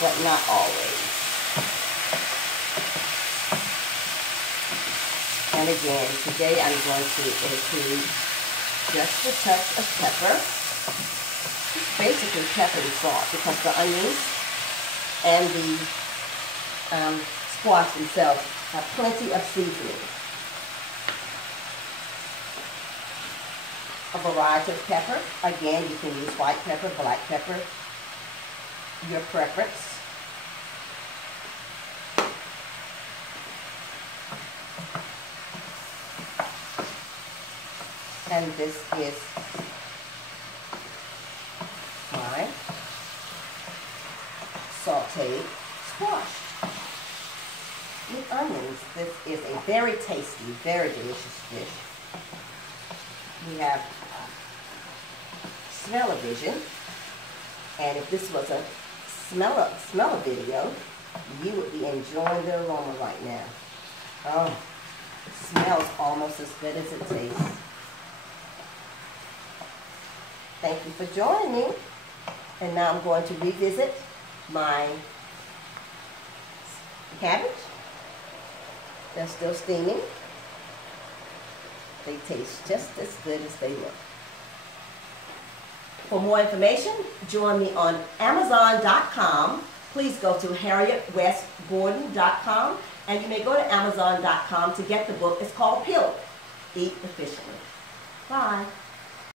but not always. And again, today I'm going to include just a touch of pepper. It's basically pepper and salt because the onions and the squash themselves have plenty of seasoning. A variety of pepper. Again, you can use white pepper, black pepper, your preference. And this is my sauteed squash with onions. This is a very tasty, very delicious dish. We have smell-o-vision, and if this was a smell a video, you would be enjoying the aroma right now. Oh, it smells almost as good as it tastes. Thank you for joining me. And now I'm going to revisit my cabbage. They're still steaming. They taste just as good as they look. For more information, join me on Amazon.com. Please go to HarrietWestGordon.com, and you may go to Amazon.com to get the book. It's called Peel, Eat Efficiently. Bye.